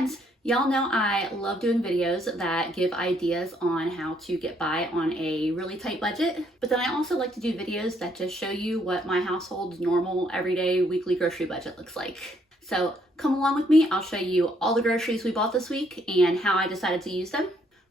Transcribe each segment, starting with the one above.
friends, y'all know I love doing videos that give ideas on how to get by on a really tight budget, but then I also like to do videos that just show you what my household's normal, everyday, weekly grocery budget looks like. So come along with me, I'll show you all the groceries we bought this week and how I decided to use them.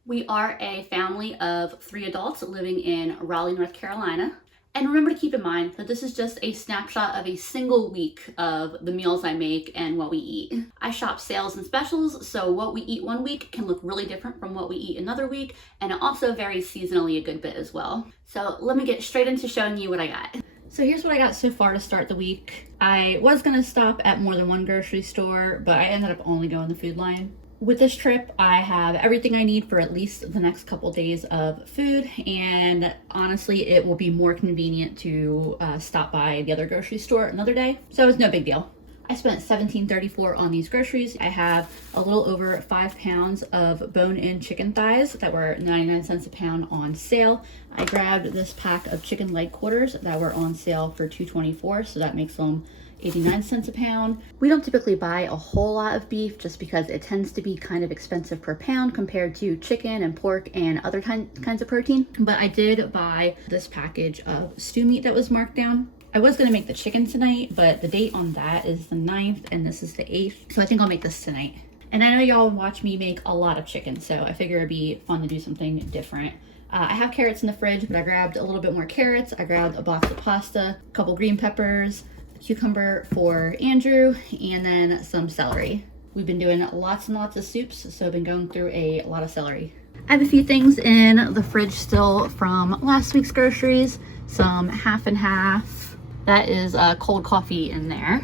We are a family of 3 adults living in Raleigh, North Carolina. And remember to keep in mind that this is just a snapshot of a single week of the meals I make and what we eat. I shop sales and specials, so what we eat one week can look really different from what we eat another week, and it also varies seasonally a good bit as well. So let me get straight into showing you what I got. So here's what I got so far to start the week. I was gonna stop at more than one grocery store, but I ended up only going the food line. With this trip, I have everything I need for at least the next couple days of food, and honestly, it will be more convenient to stop by the other grocery store another day, so it's no big deal. I spent $17.34 on these groceries. I have a little over 5 pounds of bone-in chicken thighs that were 99 cents a pound on sale. I grabbed this pack of chicken leg quarters that were on sale for $2.24, so that makes them 89 cents a pound. We don't typically buy a whole lot of beef just because it tends to be kind of expensive per pound compared to chicken and pork and other kinds of protein. But I did buy this package of stew meat that was marked down. I was gonna make the chicken tonight, but the date on that is the 9th and this is the 8th. So I think I'll make this tonight. And I know y'all watch me make a lot of chicken, so I figure it'd be fun to do something different. I have carrots in the fridge, but I grabbed a little bit more carrots. I grabbed a box of pasta, a couple green peppers, cucumber for Andrew, and then some celery. We've been doing lots and lots of soups, so I've been going through a lot of celery. I have a few things in the fridge still from last week's groceries, some half and half. That is cold coffee in there.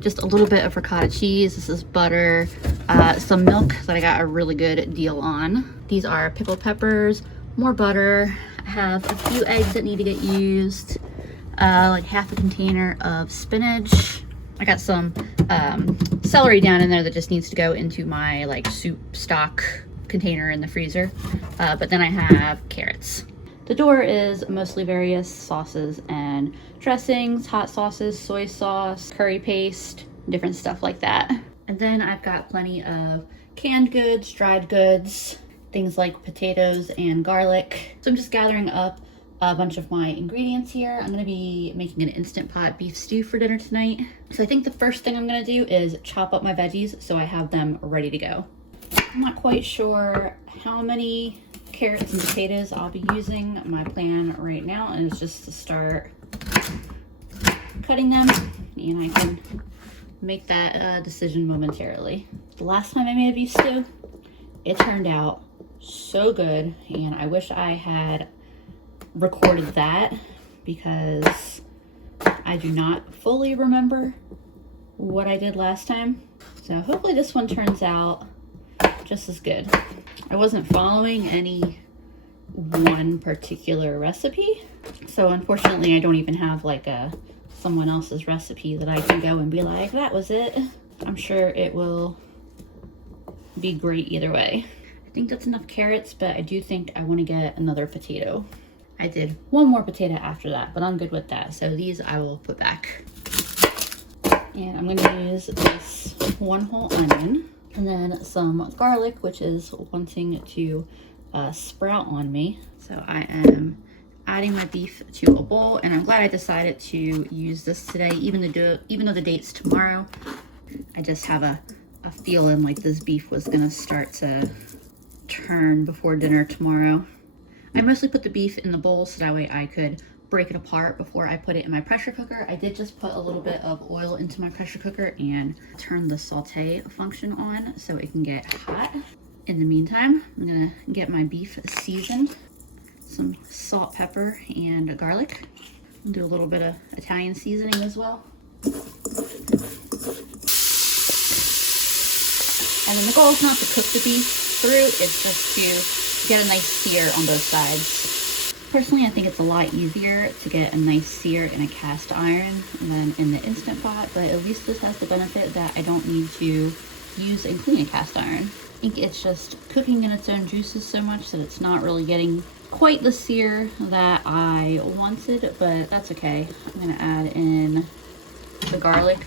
Just a little bit of ricotta cheese. This is butter, some milk that I got a really good deal on. These are pickled peppers, more butter. I have a few eggs that need to get used. Like half a container of spinach. I got some celery down in there that just needs to go into my like soup stock container in the freezer. But then I have carrots. The door is mostly various sauces and dressings, hot sauces, soy sauce, curry paste, different stuff like that. And then I've got plenty of canned goods, dried goods, things like potatoes and garlic. So I'm just gathering up a bunch of my ingredients here. I'm gonna be making an Instant Pot beef stew for dinner tonight. So I think the first thing I'm gonna do is chop up my veggies so I have them ready to go. I'm not quite sure how many carrots and potatoes I'll be using. My plan right now is just to start cutting them, and I can make that decision momentarily. The last time I made a beef stew, it turned out so good, and I wish I had recorded that because I do not fully remember what I did last time. So hopefully this one turns out just as good. I wasn't following any one particular recipe, so unfortunately I don't even have like someone else's recipe that I can go and be like, that was it. I'm sure it will be great either way. I think that's enough carrots, but I do think I want to get another potato. I did one more potato after that, but I'm good with that. So these I will put back. And I'm going to use this 1 whole onion and then some garlic, which is wanting to sprout on me. So I am adding my beef to a bowl, and I'm glad I decided to use this today, even though the date's tomorrow. I just have a feeling like this beef was going to start to turn before dinner tomorrow. I mostly put the beef in the bowl so that way I could break it apart before I put it in my pressure cooker. I did just put a little bit of oil into my pressure cooker and turn the saute function on so it can get hot. In the meantime, I'm gonna get my beef seasoned. Some salt, pepper, and garlic. I'll do a little bit of Italian seasoning as well. And then the goal is not to cook the beef through, it's just to get a nice sear on both sides. Personally, I think it's a lot easier to get a nice sear in a cast iron than in the Instant Pot, but at least this has the benefit that I don't need to use and clean a cast iron. I think it's just cooking in its own juices so much that it's not really getting quite the sear that I wanted, but that's okay. I'm gonna add in the garlic.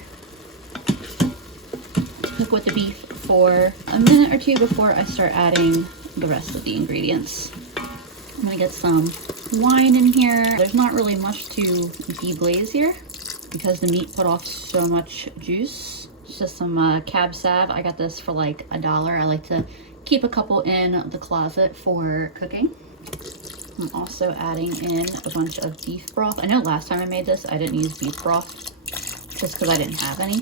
Cook with the beef for a minute or two before I start adding the rest of the ingredients. I'm gonna get some wine in here. There's not really much to deglaze here because the meat put off so much juice. It's just some cab sav. I got this for like $1. I like to keep a couple in the closet for cooking. I'm also adding in a bunch of beef broth. I know last time I made this, I didn't use beef broth just because I didn't have any.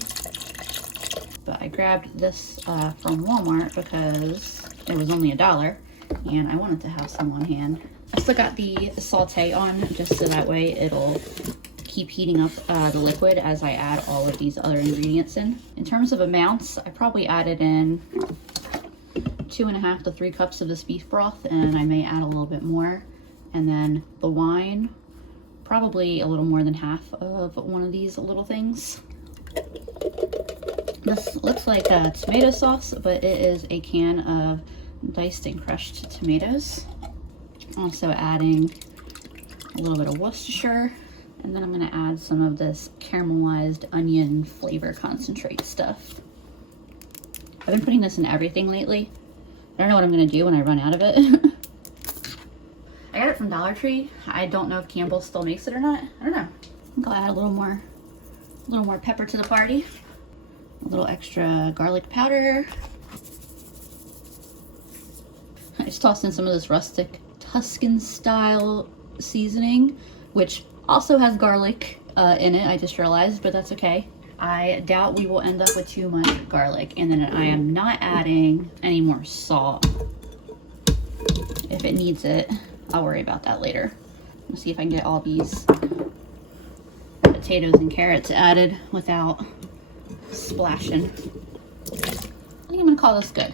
But I grabbed this from Walmart because it was only $1 and I wanted to have some on hand. I still got the saute on just so that way it'll keep heating up the liquid as I add all of these other ingredients in. In terms of amounts, I probably added in 2.5 to 3 cups of this beef broth, and I may add a little bit more. And then the wine, probably a little more than half of one of these little things. This looks like a tomato sauce, but it is a can of diced and crushed tomatoes. Also adding a little bit of Worcestershire, and then I'm going to add some of this caramelized onion flavor concentrate stuff. I've been putting this in everything lately. I don't know what I'm going to do when I run out of it. I got it from Dollar Tree. I don't know if Campbell still makes it or not. I don't know. I think I'll add a little more pepper to the party. A little extra garlic powder. I just tossed in some of this rustic Tuscan style seasoning, which also has garlic in it, I just realized, but that's okay. I doubt we will end up with too much garlic. And then I am not adding any more salt. If it needs it, I'll worry about that later. Let's see if I can get all these potatoes and carrots added without splashing. I think I'm gonna call this good.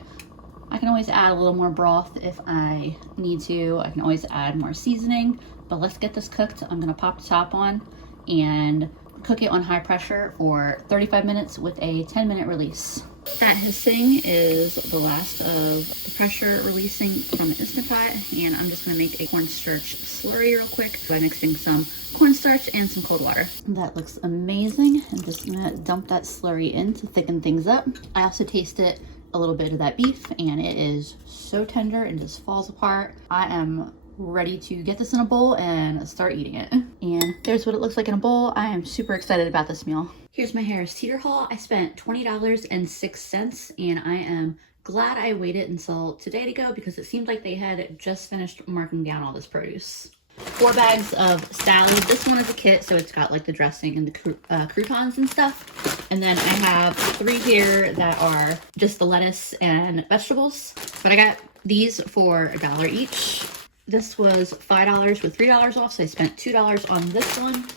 I can always add a little more broth if I need to. I can always add more seasoning, but let's get this cooked. I'm gonna pop the top on and cook it on high pressure for 35 minutes with a 10-minute release. That hissing is the last of the pressure releasing from the Instant Pot, and I'm just gonna make a cornstarch slurry real quick by mixing some cornstarch and some cold water. That looks amazing. I'm just gonna dump that slurry in to thicken things up. I also tasted a little bit of that beef, and it is so tender and just falls apart. I am ready to get this in a bowl and start eating it. And there's what it looks like in a bowl. I am super excited about this meal. Here's my Harris Teeter haul. I spent $20.06, and I am glad I waited until today to go because it seemed like they had just finished marking down all this produce. 4 bags of salad. This one is a kit, so it's got like the dressing and the croutons and stuff. And then I have 3 here that are just the lettuce and vegetables. But I got these for $1 each. This was $5 with $3 off, so I spent $2 on this one.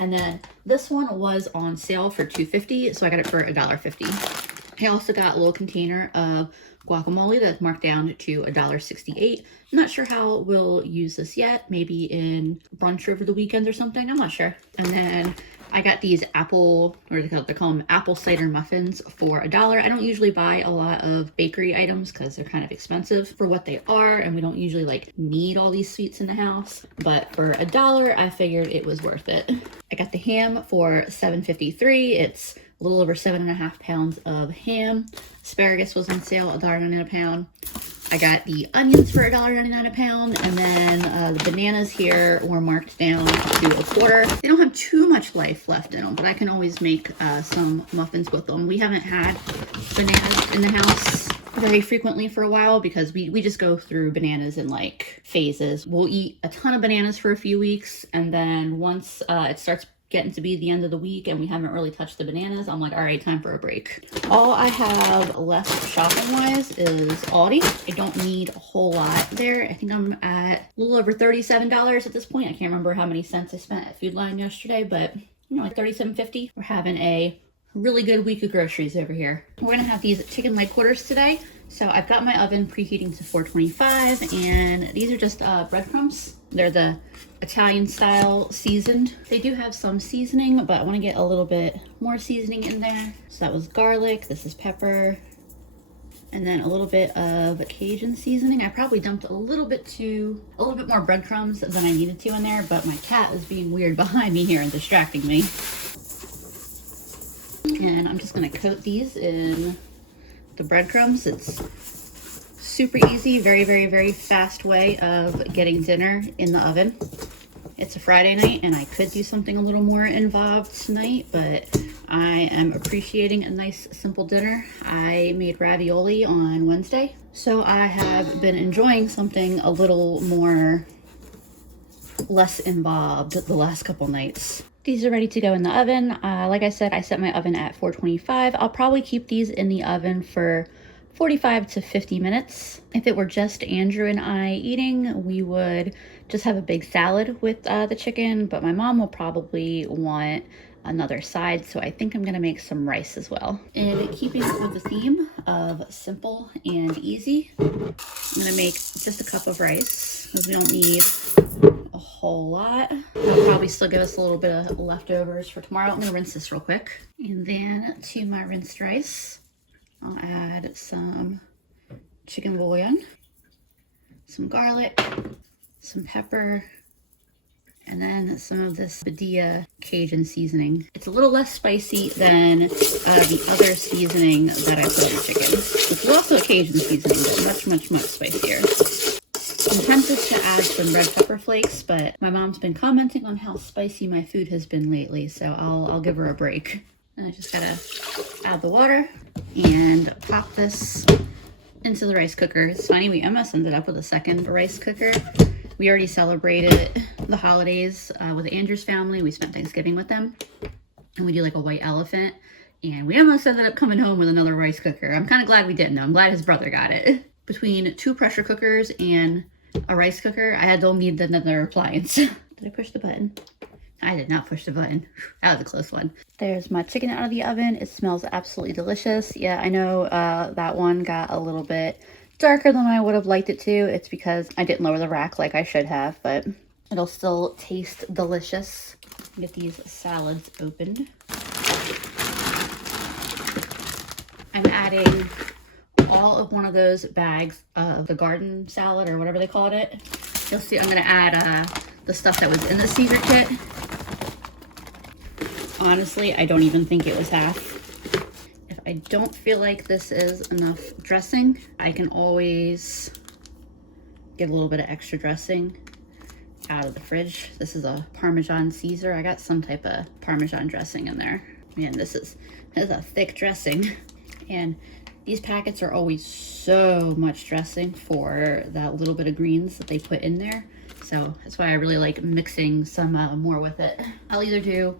And then this one was on sale for $2.50, so I got it for $1.50. I also got a little container of guacamole that's marked down to $1.68. I'm not sure how we'll use this yet. Maybe in brunch over the weekend or something. I'm not sure. And then I got these apple, or they call them apple cider muffins for $1. I don't usually buy a lot of bakery items because they're kind of expensive for what they are, and we don't usually like need all these sweets in the house. But for $1, I figured it was worth it. I got the ham for $7.53. It's a little over 7.5 pounds of ham. Asparagus was on sale, $1.99 a pound. I got the onions for $1.99 a pound, and then the bananas here were marked down to $1.25. They don't have too much life left in them, but I can always make some muffins with them. We haven't had bananas in the house very frequently for a while because we just go through bananas in like phases. We'll eat a ton of bananas for a few weeks, and then once it starts getting to be the end of the week and we haven't really touched the bananas, I'm like, all right, time for a break. All I have left shopping wise is Aldi. I don't need a whole lot there. I think I'm at a little over $37 at this point. I can't remember how many cents I spent at Food Line yesterday, but you know, like $37.50. We're having a really good week of groceries over here. We're gonna have these chicken leg quarters today. So I've got my oven preheating to 425, and these are just breadcrumbs. They're the Italian style seasoned. They do have some seasoning, but I want to get a little bit more seasoning in there. So that was garlic, this is pepper, and then a little bit of Cajun seasoning. I probably dumped a little bit more breadcrumbs than I needed to in there, but my cat is being weird behind me here and distracting me. And I'm just gonna coat these in the breadcrumbs. It's super easy, very, very, very fast way of getting dinner in the oven. It's a Friday night and I could do something a little more involved tonight, but I am appreciating a nice simple dinner. I made ravioli on Wednesday, so I have been enjoying something a little more less involved the last couple nights. These are ready to go in the oven. Like I said, I set my oven at 425. I'll probably keep these in the oven for 45 to 50 minutes. If it were just Andrew and I eating, we would just have a big salad with the chicken, but my mom will probably want another side, so I think I'm gonna make some rice as well. And keeping with the theme of simple and easy, I'm gonna make just a cup of rice because we don't need a whole lot. I'll probably still give us a little bit of leftovers for tomorrow. I'm gonna rinse this real quick. And then to my rinsed rice, I'll add some chicken bouillon, some garlic, some pepper, and then some of this Badia Cajun seasoning. It's a little less spicy than the other seasoning that I put in the chicken, which is also a Cajun seasoning, but much, much, much spicier. I'm tempted to add some red pepper flakes, but my mom's been commenting on how spicy my food has been lately, so I'll give her a break. And I just gotta add the water and pop this into the rice cooker. It's funny, we almost ended up with a second rice cooker. We already celebrated the holidays with Andrew's family. We spent Thanksgiving with them, and we do like a white elephant, and we almost ended up coming home with another rice cooker. I'm kind of glad we didn't though. I'm glad his brother got it. Between 2 pressure cookers and a rice cooker, I don't need another appliance. Did I push the button? I did not push the button. That was a close one. There's my chicken out of the oven. It smells absolutely delicious. Yeah, I know that one got a little bit darker than I would have liked it to. It's because I didn't lower the rack like I should have, but it'll still taste delicious. Get these salads opened. I'm adding all of one of those bags of the garden salad or whatever they called it. You'll see I'm gonna add the stuff that was in the Caesar kit. Honestly, I don't even think it was half. If I don't feel like this is enough dressing, I can always get a little bit of extra dressing out of the fridge. This is a Parmesan Caesar. I got some type of Parmesan dressing in there. Man, this is a thick dressing. And these packets are always so much dressing for that little bit of greens that they put in there. So that's why I really like mixing some more with it. I'll either do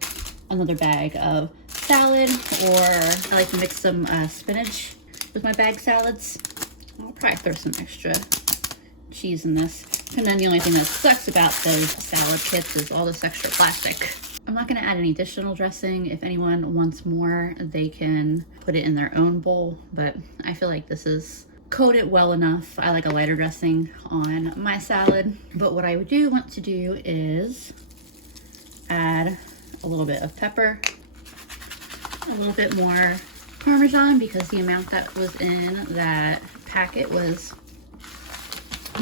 another bag of salad, or I like to mix some spinach with my bag salads. I'll probably throw some extra cheese in this. And then the only thing that sucks about those salad kits is all this extra plastic. I'm not gonna add any additional dressing. If anyone wants more, they can put it in their own bowl, but I feel like this is coated well enough. I like a lighter dressing on my salad, but what I do want to do is add a little bit of pepper, a little bit more Parmesan, because the amount that was in that packet was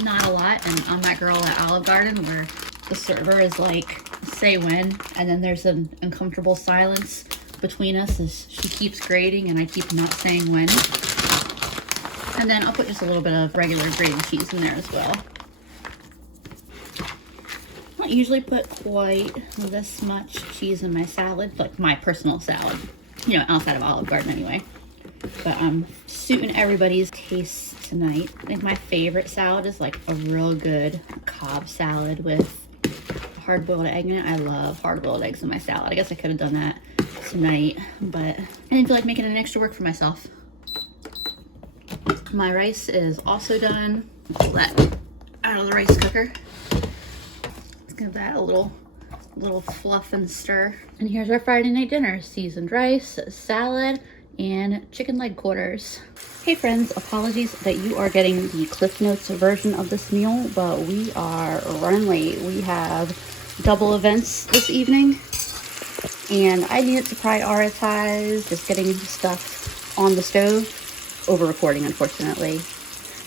not a lot. And I'm that girl at Olive Garden where the server is like, say when, and then there's an uncomfortable silence between us as she keeps grating and I keep not saying when. And then I'll put just a little bit of regular grated cheese in there as well. I don't usually put quite this much cheese in my salad, like my personal salad, you know, outside of Olive Garden anyway. But I'm suiting everybody's taste tonight. I think my favorite salad is like a real good Cobb salad with hard-boiled egg in it. I love hard-boiled eggs in my salad. I guess I could have done that tonight, but I didn't feel like making any extra work for myself. My rice is also done. Pull that out of the rice cooker. Let's give that a little fluff and stir. And here's our Friday night dinner: seasoned rice, salad, and chicken leg quarters. Hey friends, apologies that you are getting the Cliff Notes version of this meal, but we are running late. We have double events this evening, and I needed to prioritize just getting stuff on the stove over recording, unfortunately.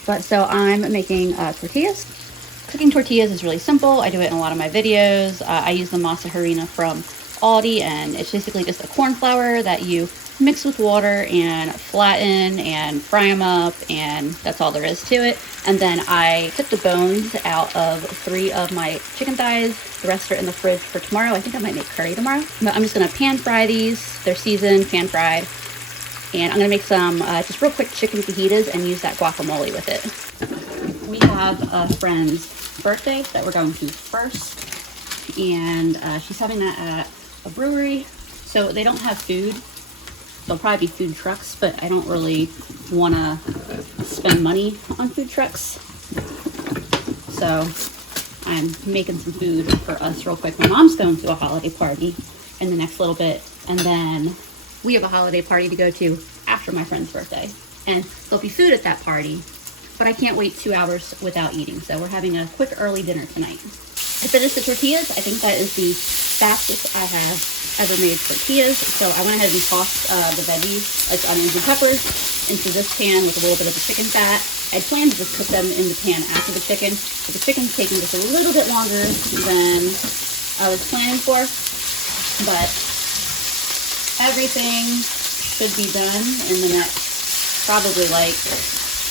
But so I'm making tortillas. Cooking tortillas is really simple. I do it in a lot of my videos. I use the masa harina from Aldi, and it's basically just a corn flour that you mix with water and flatten and fry them up, and that's all there is to it. And then I took the bones out of 3 of my chicken thighs. The rest are in the fridge for tomorrow. I think I might make curry tomorrow. But I'm just gonna pan fry these. They're seasoned, pan fried. And I'm gonna make some just real quick chicken fajitas and use that guacamole with it. We have a friend's birthday that we're going to first. And she's having that at a brewery. So they don't have food. There'll probably be food trucks, but I don't really want to spend money on food trucks. So I'm making some food for us real quick. My mom's going to a holiday party in the next little bit, and then we have a holiday party to go to after my friend's birthday. And there'll be food at that party, but I can't wait 2 hours without eating. So we're having a quick early dinner tonight. I finished the tortillas. I think that is the fastest I have ever made tortillas. So I went ahead and tossed the veggies, like onions and peppers, into this pan with a little bit of the chicken fat. I planned to just cook them in the pan after the chicken, but the chicken's taking just a little bit longer than I was planning for. But everything should be done in the next probably like,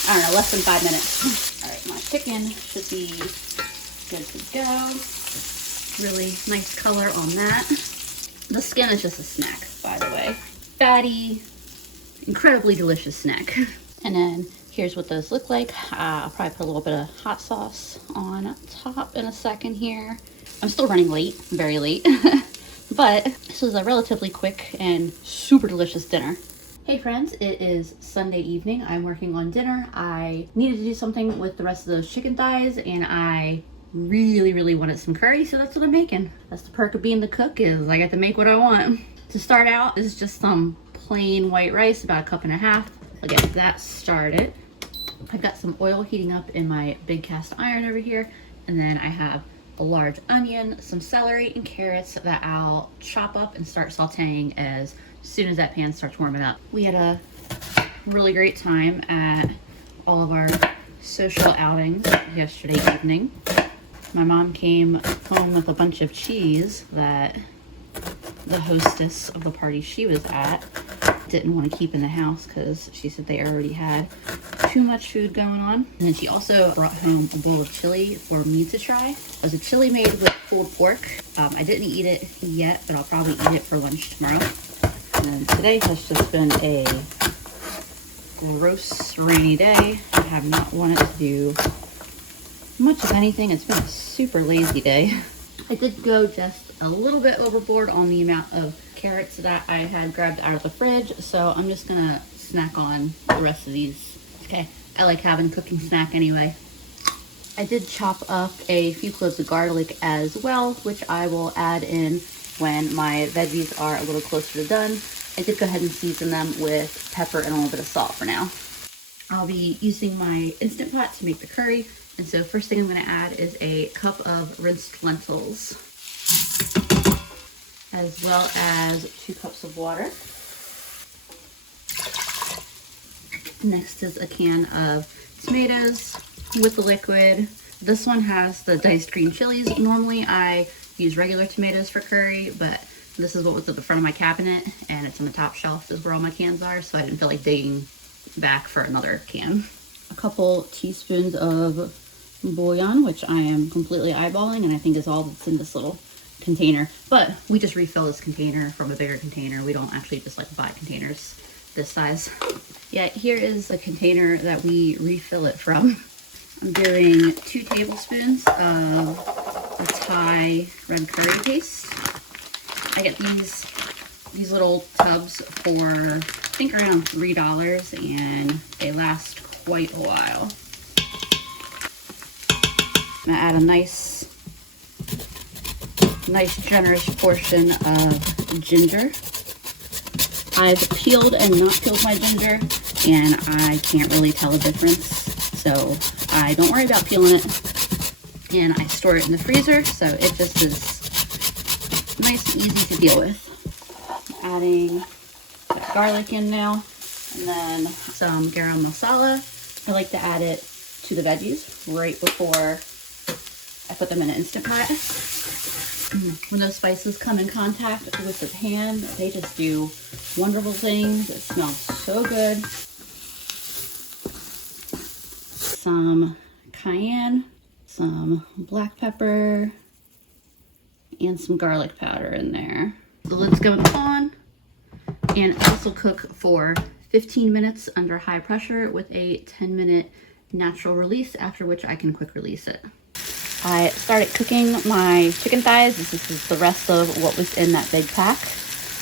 I don't know, less than 5 minutes. All right, my chicken should be good to go. Really nice color on that. The skin is just a snack, by the way. Fatty, incredibly delicious snack. And then here's what those look like. I'll probably put a little bit of hot sauce on top in a second here. I'm still running late, very late. But this was a relatively quick and super delicious dinner. Hey friends, it is Sunday evening. I'm working on dinner. I needed to do something with the rest of those chicken thighs, and I really wanted some curry, so that's what I'm making. That's the perk of being the cook, is I get to make what I want. To start out, this is just some plain white rice, about 1.5 cups. I'll get that started. I've got some oil heating up in my big cast iron over here, and then I have a large onion, some celery, and carrots that I'll chop up and start sauteing as soon as that pan starts warming up. We had a really great time at all of our social outings yesterday evening. My mom came home with a bunch of cheese that the hostess of the party she was at didn't want to keep in the house because she said they already had too much food going on. And then she also brought home a bowl of chili for me to try. It was a chili made with pulled pork. I didn't eat it yet, but I'll probably eat it for lunch tomorrow. And today has just been a gross rainy day. I have not wanted to do much of anything. It's been a super lazy day. I did go just a little bit overboard on the amount of carrots that I had grabbed out of the fridge, so I'm just gonna snack on the rest of these. Okay, I like having cooking snack anyway. I did chop up a few cloves of garlic as well, which I will add in when my veggies are a little closer to done. I did go ahead and season them with pepper and a little bit of salt for now. I'll be using my Instant Pot to make the curry, and so first thing I'm going to add is a cup of rinsed lentils, as well as 2 cups of water. Next is a can of tomatoes with the liquid. This one has the diced green chilies. Normally I use regular tomatoes for curry, but this is what was at the front of my cabinet, and it's on the top shelf is where all my cans are, so I didn't feel like digging back for another can. A couple teaspoons of bouillon, which I am completely eyeballing, and I think is all that's in this little container. But we just refill this container from a bigger container. We don't actually just like buy containers this size. Yeah, here is the container that we refill it from. I'm doing 2 tablespoons of the Thai red curry paste. I get these little tubs for I think around $3, and they last quite a while. I'm gonna add a nice generous portion of ginger. I've peeled and not peeled my ginger, and I can't really tell a difference, so I don't worry about peeling it. And I store it in the freezer, so it just is nice and easy to deal with. Adding the garlic in now, and then some garam masala. I like to add it to the veggies right before I put them in an Instant Pot. When those spices come in contact with the pan, they just do wonderful things. It smells so good. Some cayenne, some black pepper, and some garlic powder in there. The lid's going on, and this will cook for 15 minutes under high pressure with a 10-minute natural release, after which I can quick release it. I started cooking my chicken thighs. This is the rest of what was in that big pack.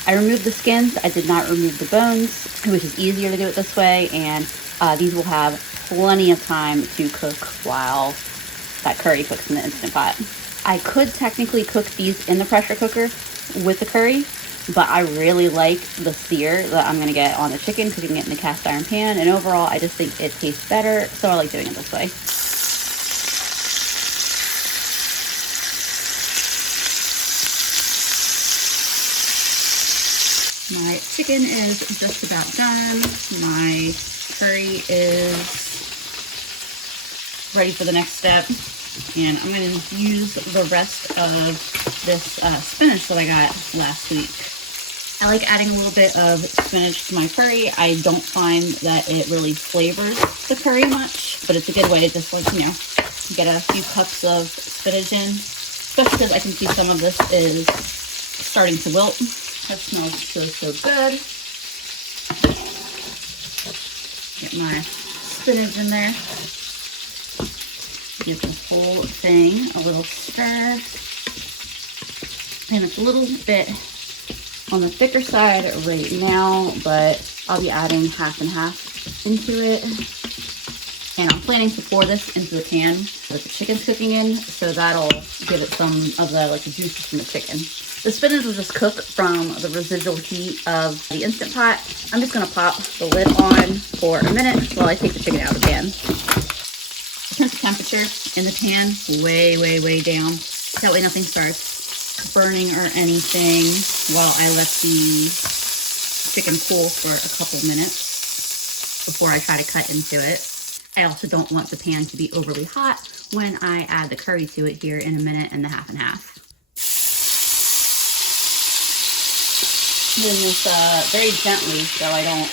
I removed the skins. I did not remove the bones, which is easier to do it this way, and these will have plenty of time to cook while that curry cooks in the Instant Pot. I could technically cook these in the pressure cooker with the curry, but I really like the sear that I'm gonna get on the chicken, cooking it in the cast iron pan, and overall I just think it tastes better, so I like doing it this way. My chicken is just about done. My curry is ready for the next step, and I'm going to use the rest of this spinach that I got last week. I like adding a little bit of spinach to my curry. I don't find that it really flavors the curry much, but it's a good way to just, like, you know, get a few cups of spinach in, especially because I can see some of this is starting to wilt. That smells so good. Get my spinach in there. Give this whole thing a little stir. And it's a little bit on the thicker side right now, but I'll be adding half and half into it. And I'm planning to pour this into the pan that the chicken's cooking in, so that'll give it some of the, like, the juices from the chicken. The spinach will just cook from the residual heat of the Instant Pot. I'm just gonna pop the lid on for a minute while I take the chicken out of the pan. Turn the temperature in the pan way down. That way nothing starts burning or anything while I let the chicken cool for a couple minutes before I try to cut into it. I also don't want the pan to be overly hot when I add the curry to it here in a minute and a half and half. Doing this very gently so I don't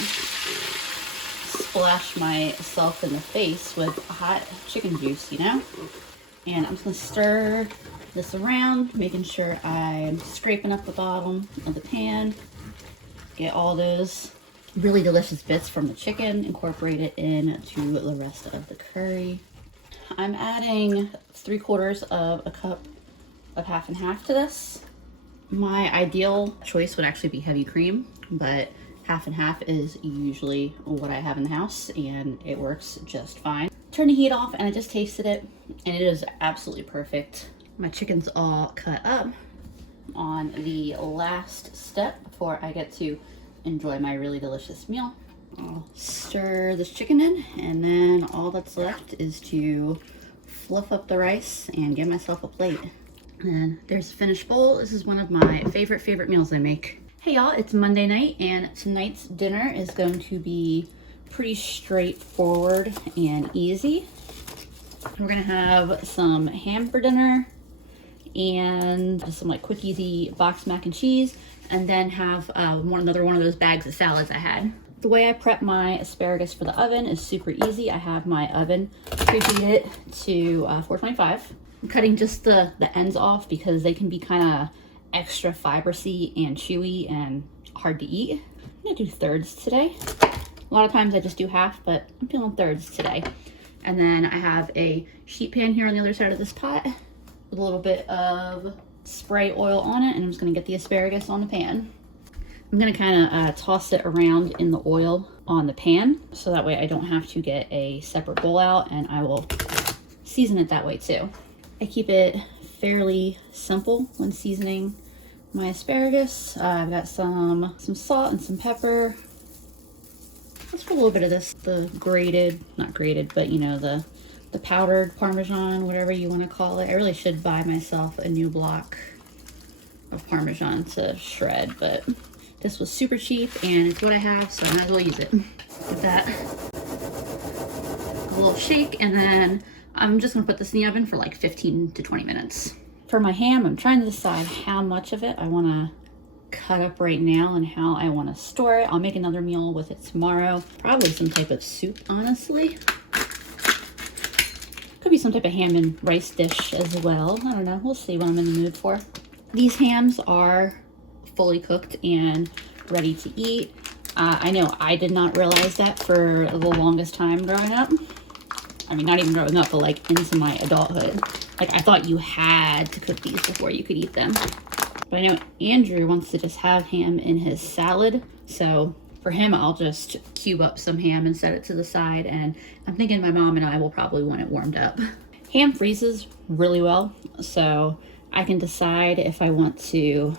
splash myself in the face with hot chicken juice, you know? And I'm just gonna stir this around, making sure I'm scraping up the bottom of the pan. Get all those really delicious bits from the chicken, incorporate it into the rest of the curry. I'm adding 3/4 of a cup of half and half to this. My ideal choice would actually be heavy cream, but half and half is usually what I have in the house, and it works just fine. Turn the heat off, and I just tasted it, and it is absolutely perfect. My chicken's all cut up. On the last step before I get to enjoy my really delicious meal, I'll stir this chicken in, and then all that's left is to fluff up the rice and give myself a plate. And there's a finished bowl. This is one of my favorite meals I make. Hey y'all, it's Monday night, and tonight's dinner is going to be pretty straightforward and easy. We're gonna have some ham for dinner and just some, like, quick easy boxed mac and cheese, and then have another one of those bags of salads I had. The way I prep my asparagus for the oven is super easy. I have my oven preheated to 425. I'm cutting just the ends off because they can be kind of extra fibrous-y and chewy and hard to eat. I'm gonna do thirds today. A lot of times I just do half, but I'm feeling thirds today. And then I have a sheet pan here on the other side of this pot with a little bit of spray oil on it, and I'm just gonna get the asparagus on the pan. I'm gonna kind of toss it around in the oil on the pan, so that way I don't have to get a separate bowl out, and I will season it that way too. I keep it fairly simple when seasoning my asparagus. I've got some salt and some pepper. Let's put a little bit of this, the grated, not grated, but you know, the powdered Parmesan, whatever you want to call it. I really should buy myself a new block of Parmesan to shred, but this was super cheap and it's what I have, so I might as well use it. Give that a little shake, and then I'm just gonna put this in the oven for like 15 to 20 minutes. For my ham, I'm trying to decide how much of it I wanna cut up right now and how I want to store it. I'll make another meal with it tomorrow. Probably some type of soup, honestly. Could be some type of ham and rice dish as well. I don't know. We'll see what I'm in the mood for. These hams are fully cooked and ready to eat. I know I did not realize that for the longest time growing up. I mean, not even growing up, but like into my adulthood. Like I thought you had to cook these before you could eat them. But I know Andrew wants to just have ham in his salad. So for him, I'll just cube up some ham and set it to the side. And I'm thinking my mom and I will probably want it warmed up. Ham freezes really well. So I can decide if I want to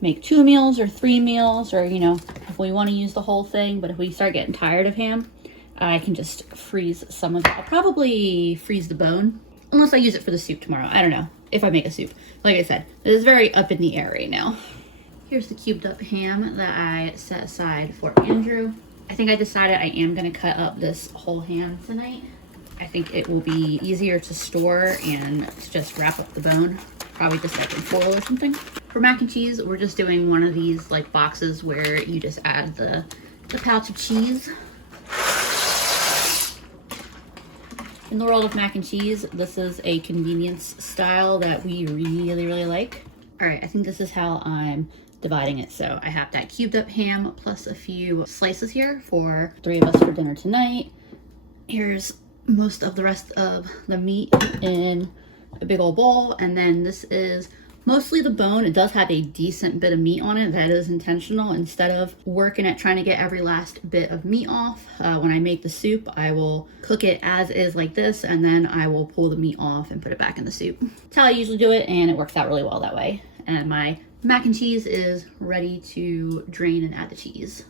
make 2 meals or 3 meals, or, you know, if we want to use the whole thing. But if we start getting tired of ham, I can just freeze some of it. I'll probably freeze the bone, unless I use it for the soup tomorrow. I don't know if I make a soup. Like I said, it is very up in the air right now. Here's the cubed up ham that I set aside for Andrew. I think I decided I am going to cut up this whole ham tonight. I think it will be easier to store and to just wrap up the bone. Probably just like in foil or something. For mac and cheese, we're just doing one of these like boxes where you just add the pouch of cheese. In the world of mac and cheese, this is a convenience style that we really like. All right, I think this is how I'm dividing it. So I have that cubed up ham plus a few slices here for 3 of us for dinner tonight. Here's most of the rest of the meat in a big old bowl, and then this is mostly the bone. It does have a decent bit of meat on it. That is intentional. Instead of working at trying to get every last bit of meat off, when I make the soup, I will cook it as is like this, and then I will pull the meat off and put it back in the soup. That's how I usually do it, and it works out really well that way. And my mac and cheese is ready to drain and add the cheese.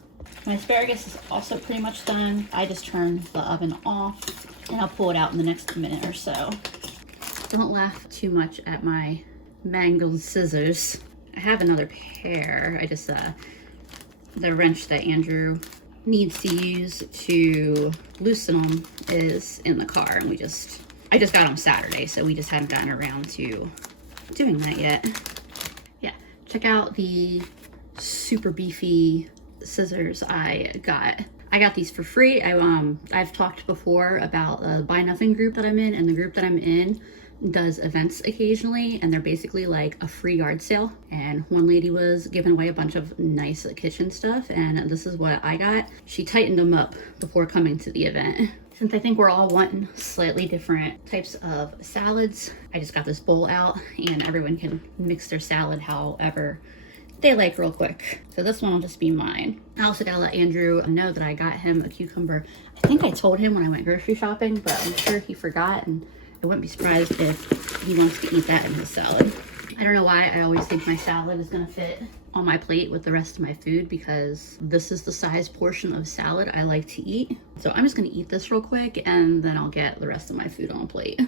My asparagus is also pretty much done. I just turned the oven off, and I'll pull it out in the next minute or so. Don't laugh too much at my mangled scissors. I have another pair. I just, the wrench that Andrew needs to use to loosen them is in the car, and I just got them Saturday, so we just haven't gotten around to doing that yet. Yeah, check out the super beefy scissors I got. I got these for free. I've talked before about the Buy Nothing group that I'm in, and the group that I'm in does events occasionally, and they're basically like a free yard sale. And one lady was giving away a bunch of nice kitchen stuff, and this is what I got. She tightened them up before coming to the event. Since I think we're all wanting slightly different types of salads, I just got this bowl out, and everyone can mix their salad however they like real quick. So this one will just be mine. I also gotta let Andrew know that I got him a cucumber. I think I told him when I went grocery shopping, but I'm sure he forgot, and I wouldn't be surprised if he wants to eat that in his salad. I don't know why I always think my salad is gonna fit on my plate with the rest of my food, because this is the size portion of salad I like to eat. So I'm just gonna eat this real quick, and then I'll get the rest of my food on a plate.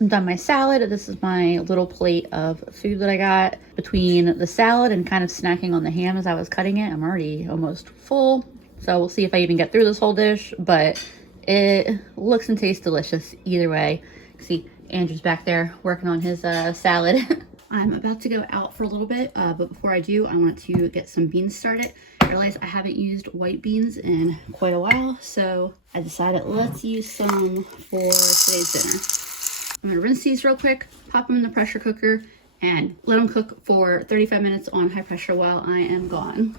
I'm done my salad. This is my little plate of food that I got. Between the salad and kind of snacking on the ham as I was cutting it, I'm already almost full. So we'll see if I even get through this whole dish, but it looks and tastes delicious either way. See, Andrew's back there working on his salad. I'm about to go out for a little bit, but before I do, I want to get some beans started. I realized I haven't used white beans in quite a while, so I decided let's use some for today's dinner. I'm gonna rinse these real quick, pop them in the pressure cooker, and let them cook for 35 minutes on high pressure while I am gone.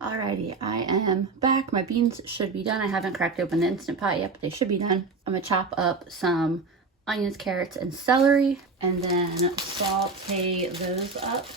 Alrighty, I am back. My beans should be done. I haven't cracked open the Instant Pot yet, but they should be done. I'm gonna chop up some onions, carrots, and celery, and then saute those up.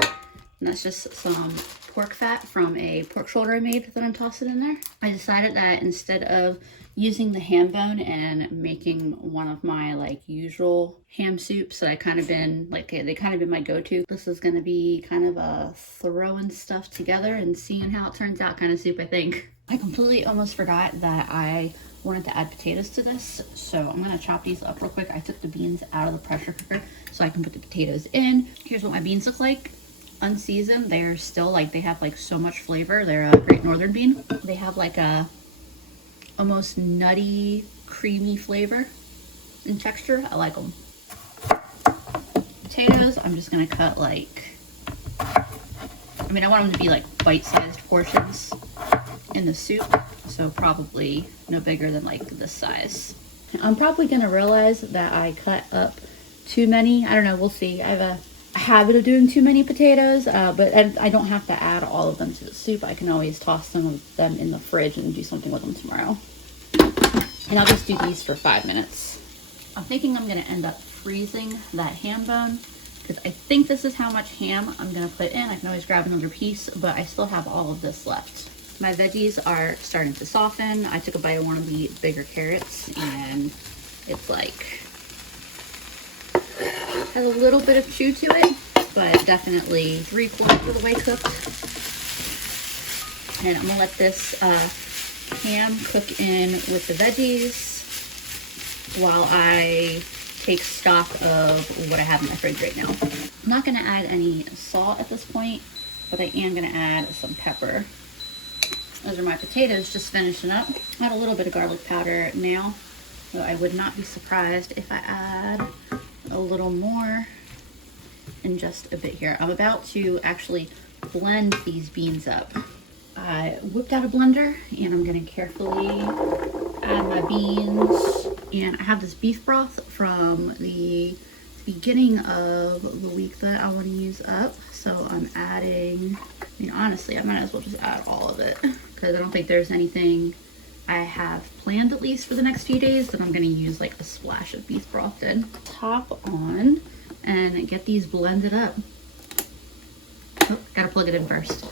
And that's just some pork fat from a pork shoulder I made that I'm tossing in there. I decided that instead of using the ham bone and making one of my like usual ham soups that they kind of been my go-to, this is going to be kind of a throwing stuff together and seeing how it turns out kind of soup, I think. I completely almost forgot that I wanted to add potatoes to this, so I'm going to chop these up real quick. I took the beans out of the pressure cooker so I can put the potatoes in. Here's what my beans look like. Unseasoned, they're still like, they have like so much flavor. They're a Great Northern bean. They have like a almost nutty, creamy flavor and texture. I like them. potatoes, I'm just gonna cut like, I mean, I want them to be like bite-sized portions in the soup, so probably no bigger than like this size. I'm probably gonna realize that I cut up too many. I don't know, we'll see. I have a habit of doing too many potatoes, but I don't have to add all of them to the soup. I can always toss some of them in the fridge and do something with them tomorrow. And I'll just do these for 5 minutes. I'm thinking I'm gonna end up freezing that ham bone because I think this is how much ham I'm gonna put in. I can always grab another piece, but I still have all of this left. My veggies are starting to soften. I took a bite of one of the bigger carrots and it's like, has a little bit of chew to it, but definitely 3/4 of the way cooked. And I'm gonna let this ham cook in with the veggies while I take stock of what I have in my fridge right now. I'm not gonna add any salt at this point, but I am gonna add some pepper. Those are my potatoes just finishing up. Add a little bit of garlic powder now, so I would not be surprised if I add a little more in just a bit here. I'm about to actually blend these beans up. I whipped out a blender and I'm gonna carefully add my beans. And I have this beef broth from the beginning of the week that I want to use up. So I'm adding, I mean, honestly, I might as well just add all of it because I don't think there's anything I have planned, at least for the next few days, that I'm going to use like a splash of beef broth in. Top on and get these blended up. Oh, gotta plug it in first.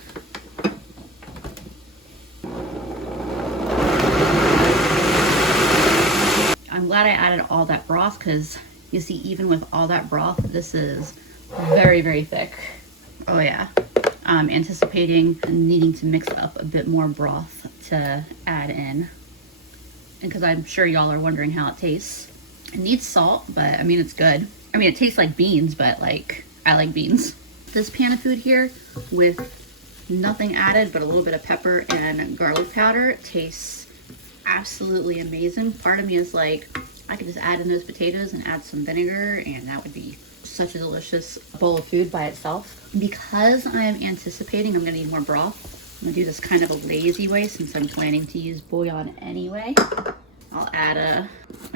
I'm glad I added all that broth because you see, even with all that broth, this is very, very thick. Oh yeah. I'm anticipating needing to mix up a bit more broth to add in. And because I'm sure y'all are wondering how it tastes. It needs salt, but I mean, it's good. I mean, it tastes like beans, but like, I like beans. This pan of food here with nothing added but a little bit of pepper and garlic powder tastes absolutely amazing. Part of me is like, I could just add in those potatoes and add some vinegar and that would be such a delicious bowl of food by itself. Because I'm anticipating I'm gonna need more broth, I'm gonna do this kind of a lazy way since I'm planning to use bouillon anyway. I'll add a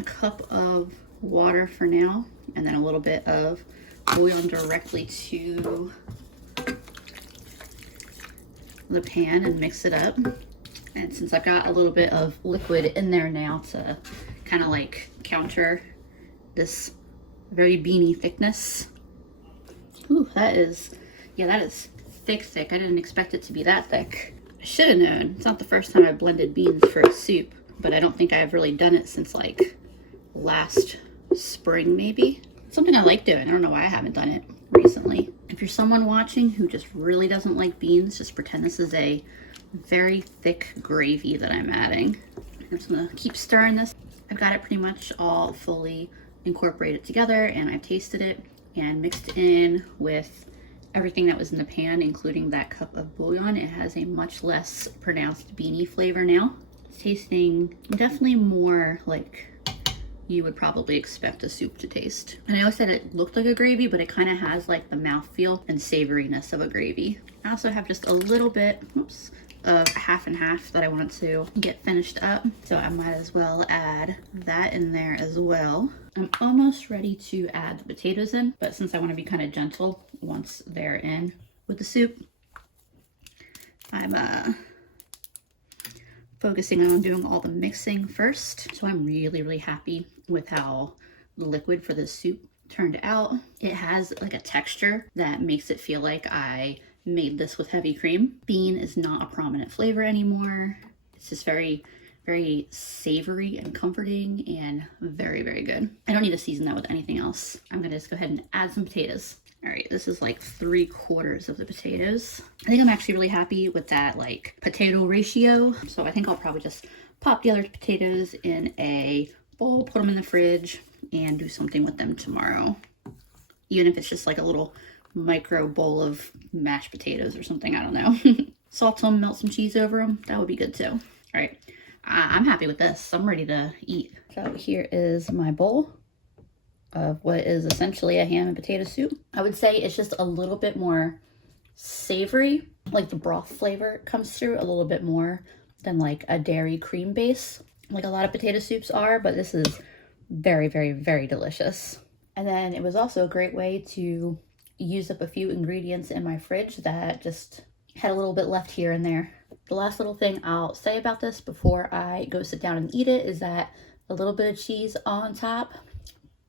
cup of water for now and then a little bit of bouillon directly to the pan and mix it up. And since I've got a little bit of liquid in there now to kind of like counter this very beany thickness. Ooh, that is thick. I didn't expect it to be that thick. I should have known. It's not the first time I've blended beans for a soup, but I don't think I've really done it since like last spring maybe. Something I like doing. I don't know why I haven't done it recently. If you're someone watching who just really doesn't like beans, just pretend this is a very thick gravy that I'm adding. I'm just gonna keep stirring this. I've got it pretty much all fully incorporated together and I've tasted it and mixed in with everything that was in the pan, including that cup of bouillon. It has a much less pronounced beany flavor now. It's tasting definitely more like you would probably expect a soup to taste. And I always said it looked like a gravy, but it kind of has like the mouthfeel and savoriness of a gravy. I also have just a little bit, of half and half that I want to get finished up. So I might as well add that in there as well. I'm almost ready to add the potatoes in, but since I want to be kind of gentle once they're in with the soup, I'm focusing on doing all the mixing first. So I'm really happy with how the liquid for this soup turned out. It has like a texture that makes it feel like I made this with heavy cream. Bean is not a prominent flavor anymore. It's just very savory and comforting and very good. I don't need to season that with anything else. I'm gonna just go ahead and add some potatoes. All right, this is like 3/4 of the potatoes. I think I'm actually really happy with that like potato ratio. So I think I'll probably just pop the other potatoes in a bowl, put them in the fridge, and do something with them tomorrow. Even if it's just like a little micro bowl of mashed potatoes or something, I don't know. Salt them, melt some cheese over them. That would be good too. All right, I'm happy with this. I'm ready to eat. So here is my bowl. of what is essentially a ham and potato soup. I would say it's just a little bit more savory, like the broth flavor comes through a little bit more than like a dairy cream base, like a lot of potato soups are, but this is very, very, very delicious. And then it was also a great way to use up a few ingredients in my fridge that just had a little bit left here and there. The last little thing I'll say about this before I go sit down and eat it is that a little bit of cheese on top,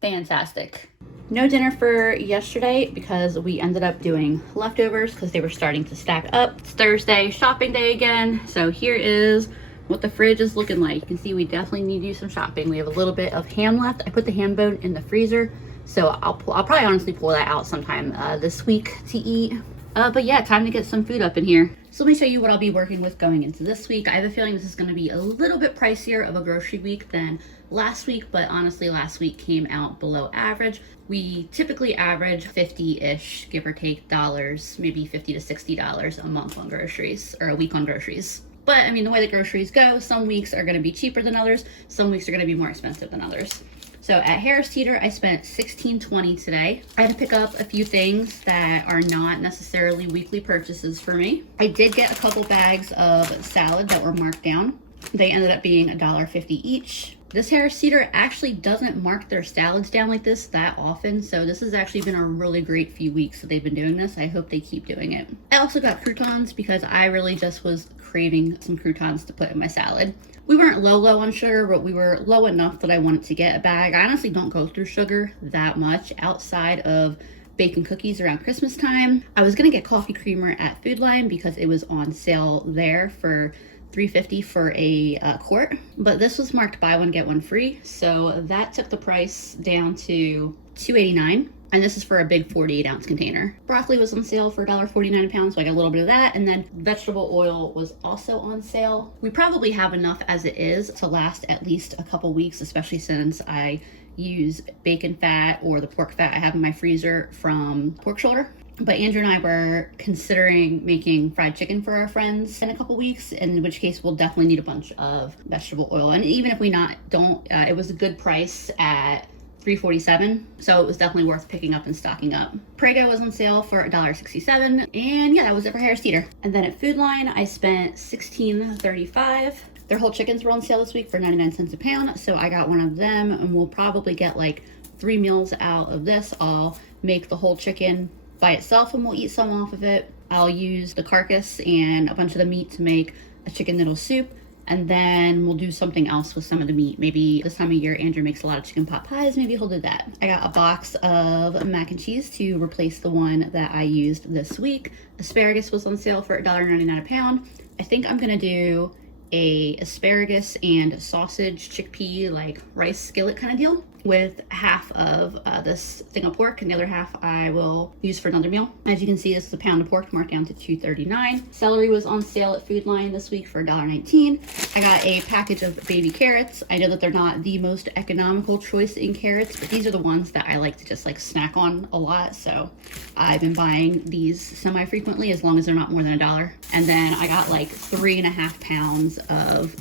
fantastic. No dinner for yesterday because we ended up doing leftovers because they were starting to stack up. It's Thursday, shopping day again. So here is what the fridge is looking like. You can see we definitely need to do some shopping. We have a little bit of ham left. I put the ham bone in the freezer, so I'll probably honestly pull that out sometime this week to eat. But yeah, time to get some food up in here. So let me show you what I'll be working with going into this week. I have a feeling this is going to be a little bit pricier of a grocery week than last week, but honestly last week came out below average. We typically average 50-ish, give or take dollars, maybe $50 to $60 a month on groceries, or a week on groceries. But I mean, the way the groceries go, some weeks are going to be cheaper than others, some weeks are going to be more expensive than others. So at Harris Teeter, I spent $16.20 today. I had to pick up a few things that are not necessarily weekly purchases for me. I did get a couple bags of salad that were marked down. They ended up being $1.50 each. This Harris Teeter actually doesn't mark their salads down like this that often, so this has actually been a really great few weeks that they've been doing this. I hope they keep doing it. I also got croutons because I really just was craving some croutons to put in my salad. We weren't low on sugar, but we were low enough that I wanted to get a bag. I honestly don't go through sugar that much outside of bacon cookies around Christmas time. I was gonna get coffee creamer at Food Lion because it was on sale there for $3.50 for a quart, but this was marked buy one get one free, so that took the price down to $2.89. And this is for a big 48-ounce container. Broccoli was on sale for $1.49 a pound, so I got a little bit of that. And then vegetable oil was also on sale. We probably have enough as it is to last at least a couple weeks, especially since I use bacon fat or the pork fat I have in my freezer from pork shoulder. But Andrew and I were considering making fried chicken for our friends in a couple weeks, in which case we'll definitely need a bunch of vegetable oil. And even if we don't, it was a good price at $3.47, so it was definitely worth picking up and stocking up. Prego was on sale for $1.67, and yeah, that was it for Harris Teeter. And then at Food Lion, I spent $16.35. Their whole chickens were on sale this week for 99 cents a pound, so I got one of them, and we'll probably get like 3 meals out of this. I'll make the whole chicken by itself, and we'll eat some off of it. I'll use the carcass and a bunch of the meat to make a chicken noodle soup. And then we'll do something else with some of the meat. Maybe this time of year, Andrew makes a lot of chicken pot pies. Maybe he'll do that. I got a box of mac and cheese to replace the one that I used this week. Asparagus was on sale for $1.99 a pound. I think I'm gonna do a asparagus and sausage chickpea like rice skillet kind of deal with half of this thing of pork, and the other half I will use for another meal. As you can see, this is a pound of pork marked down to $2.39. Celery was on sale at Food Lion this week for $1.19. I got a package of baby carrots. I know that they're not the most economical choice in carrots, but these are the ones that I like to just like snack on a lot, so I've been buying these semi-frequently as long as they're not more than $1. And then I got like 3.5 pounds of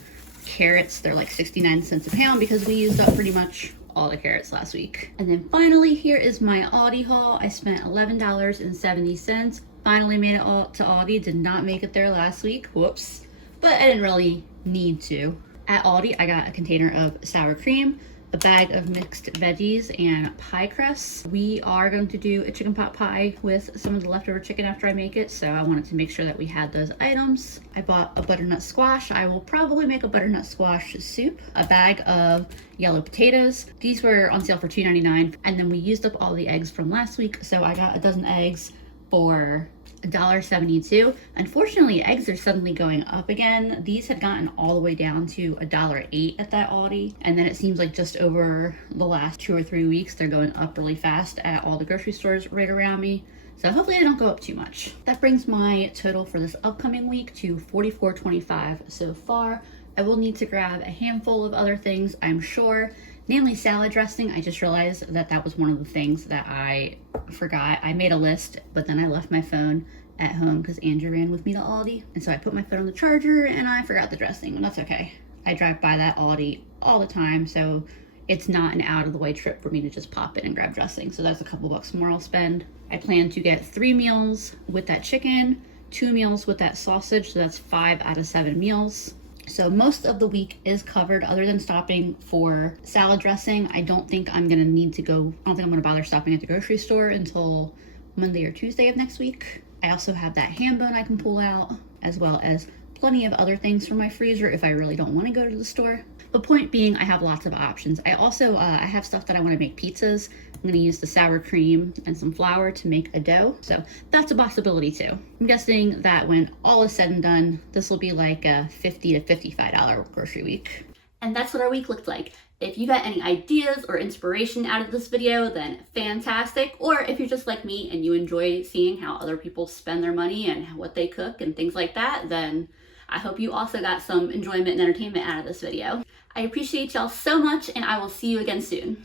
carrots. They're like 69 cents a pound because we used up pretty much all the carrots last week. And then finally, here is my Aldi haul. I spent $11.70. Finally made it all to Aldi. Did not make it there last week. Whoops. But I didn't really need to. At Aldi, I got a container of sour cream, a bag of mixed veggies, and pie crusts. We are going to do a chicken pot pie with some of the leftover chicken after I make it, so I wanted to make sure that we had those items. I bought a butternut squash. I will probably make a butternut squash soup, a bag of yellow potatoes. These were on sale for $2.99, and then we used up all the eggs from last week, so I got a dozen eggs for $1.72. Unfortunately, eggs are suddenly going up again. These had gotten all the way down to $1.08 at that Aldi, and then it seems like just over the last 2 or 3 weeks they're going up really fast at all the grocery stores right around me. So hopefully they don't go up too much. That brings my total for this upcoming week to $44.25 so far. I will need to grab a handful of other things, I'm sure, namely salad dressing. I just realized that that was one of the things that I forgot. I made a list, but then I left my phone at home because Andrew ran with me to Aldi. And so I put my phone on the charger and I forgot the dressing, and that's okay. I drive by that Aldi all the time, so it's not an out of the way trip for me to just pop in and grab dressing. So that's a couple bucks more I'll spend. I plan to get 3 meals with that chicken, 2 meals with that sausage, so that's 5 out of 7 meals. So most of the week is covered other than stopping for salad dressing. I don't think I'm gonna need to go, I don't think I'm gonna bother stopping at the grocery store until Monday or Tuesday of next week. I also have that ham bone I can pull out, as well as plenty of other things from my freezer if I really don't want to go to the store. The point being, I have lots of options. I also I have stuff that I want to make pizzas. I'm going to use the sour cream and some flour to make a dough, so that's a possibility too. I'm guessing that when all is said and done, this will be like a $50 to $55 grocery week. And that's what our week looked like. If you got any ideas or inspiration out of this video, then fantastic. Or if you're just like me and you enjoy seeing how other people spend their money and what they cook and things like that, then I hope you also got some enjoyment and entertainment out of this video. I appreciate y'all so much, and I will see you again soon.